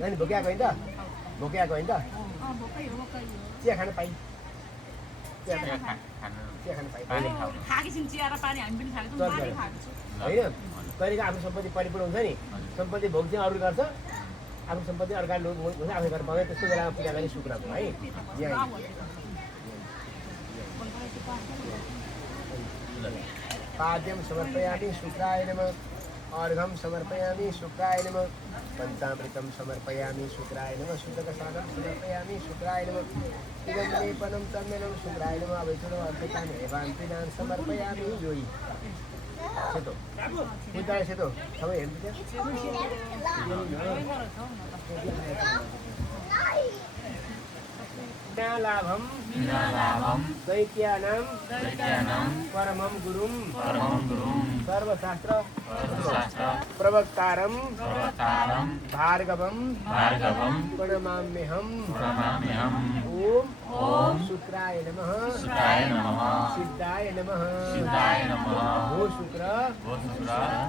नानी भोकिआएको होइन त चिया खान पाइ चिया चिया खान चिया खान पाइ पानी खाऊ खाएपछि चिया र पानी हामी पनि खाएको चल, पानी चल। खाएको छु होइन कहिलेको आफ्नो सम्पत्ति परिपूर्ण हुन्छ नि सम्पत्ति भोग चाहिँ अरूले गर्छ आफ्नो सम्पत्ति अर्काले लोक हुन्छ आफै गरेर पाउँदैन त्यस्तो बेलामा पूजा गर्ने शुक्र हो है यहाँ पाद्यम समर्पयामि शुक्राय नमः अर्घम समर्पयामि शुक्राय नमः पंचामृतम समर्पयामि शुक्राय नमः शुद्धकसानं समर्पयामि शुक्राय नमः इदं लेपनं चन्दनं शुक्राय नमः अवैतुरं अर्पितान् एवान्तिनान् समर्पयामि योई सेतो बुद्धाय सेतो सबै हेर्नु लाभम दैत्यानां परमं गुरुं सर्वशास्त्र प्रवक्तारं भार्गवं प्रणमाम्यहम् ओम शुक्राय नमः सिद्धाय नमः वो शुक्र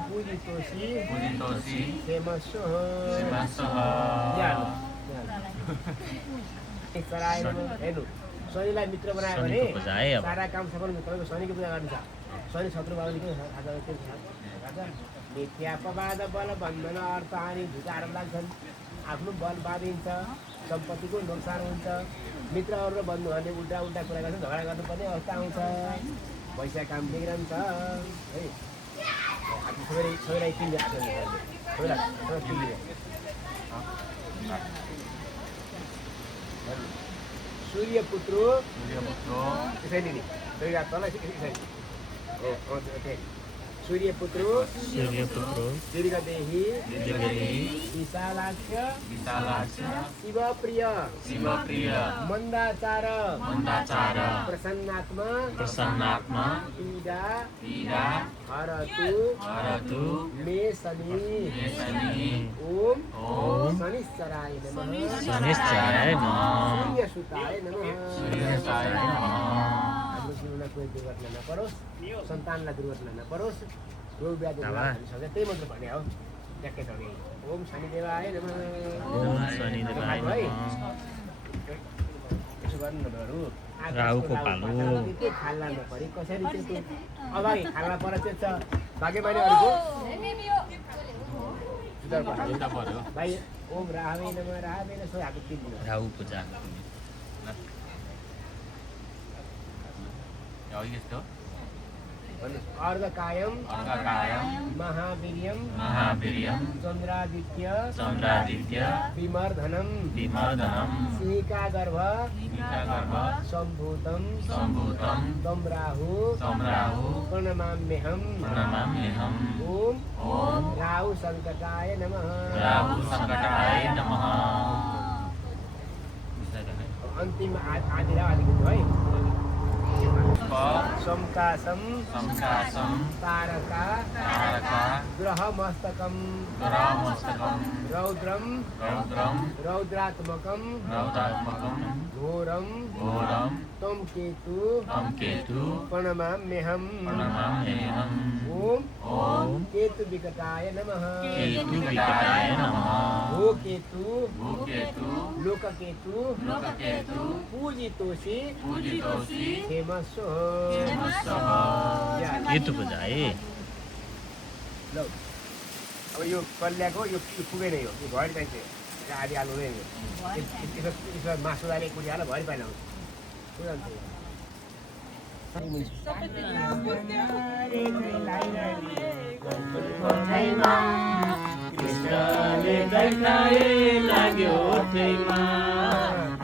पूजितोषि हेमस्वः कराय नमः हेर्नु शनिलाई मित्र बनायो भने सारा काम सफल हुन्छ तपाईँको शनिको पूजा गर्नु छ शनि शत्रु भयो भने मिथ्यापवाद बल बन्धन अर्थ हानि झुकाएर लाग्छन् आफ्नो बल बाँधिन्छ सम्पत्तिको नोक्सान हुन्छ मित्रहरू र बन्धुहरूले उल्टा उल्टा कुरा गर्छन् झगडा गर्नुपर्ने अवस्था आउँछ पैसा काम बिग्रन्छ है सबैलाई सूर्यपुत्र यसैले नि तल सूर्यपुत्र दीर्घदेही विशालाक्ष शिवप्रिय मंदाचार प्रसन्नात्मा पीडा हरतु मे शनि ओम शनिश्चराय नमः सूर्यसुताय नमः जीवनमा कोही दुर्घटना नपरोस् सन्तानलाई दुर्घटना नपरोस् रोग व्याधि सक्छ त्यही मात्र भन्ने हो ट्याक्कै छ नि ओम शनिदेवाय नमः यसो गर्नु न बरु राहुको पालो के खाल्ला नपरि कसरी त्यो अगाडि खाल्ला पर चाहिँ छ भाग्यमानीहरूको जुत्ता पर्यो भाइ ओम राहवे नमः राहवे न सो आको तीन दिन राहु पूजा यस्तो अर्घकायम महावीर्यम चन्द्रादित्य विमर्धनम सिंहिका गर्भ सम्भूतम तम राहु प्रणमाम्यहम् ओम राहु संकटाय नमः अन्तिम आदि है समकासम तारका ग्रहमस्तकम रौद्रात्मकम घोरम तम केतु प्रणमाम्यहम् ओम केतु विकटाय नमः भो केतु लोककेतु पूजितोषि केतु पूजा है ल अब यो कल्याको यो पुगेन यो भरि चाहिन्छ आधी हाल्नु नै यसो मासु दाले कुटी हाल भरि पाइला कृष्णले देखाए लाग्यो ओठैमा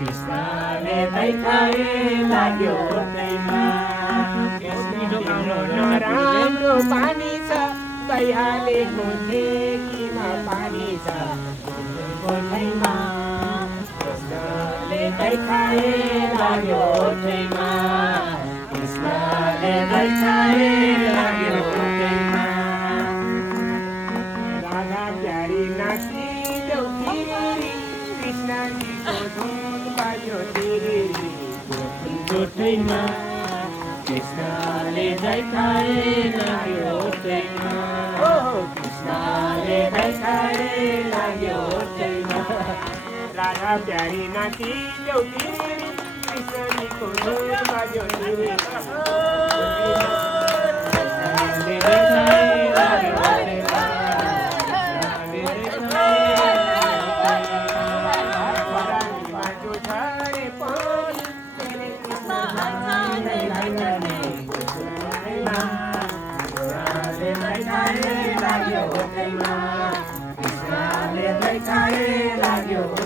कृष्णले देखाए लाग्यो ओठैमा नराम्रो पानी छ गइहालेको ठेकीमा पानी छ ओठैमा कृष्णले देखाए लाग्यो ओठैमा कृष्णले देखाए लाग्यो ओठैमा राधा प्यारी नाची देउथी कृष्णजीको धुन बाज्यो तिरी ओठैमा कृष्णले देखाए लाग्यो ओठैमा कृष्णले देखाए लाग्यो ओठैमा राधा प्यारी नाची देउथी कृष्णजीको दुधमा ज्योति लाग्यो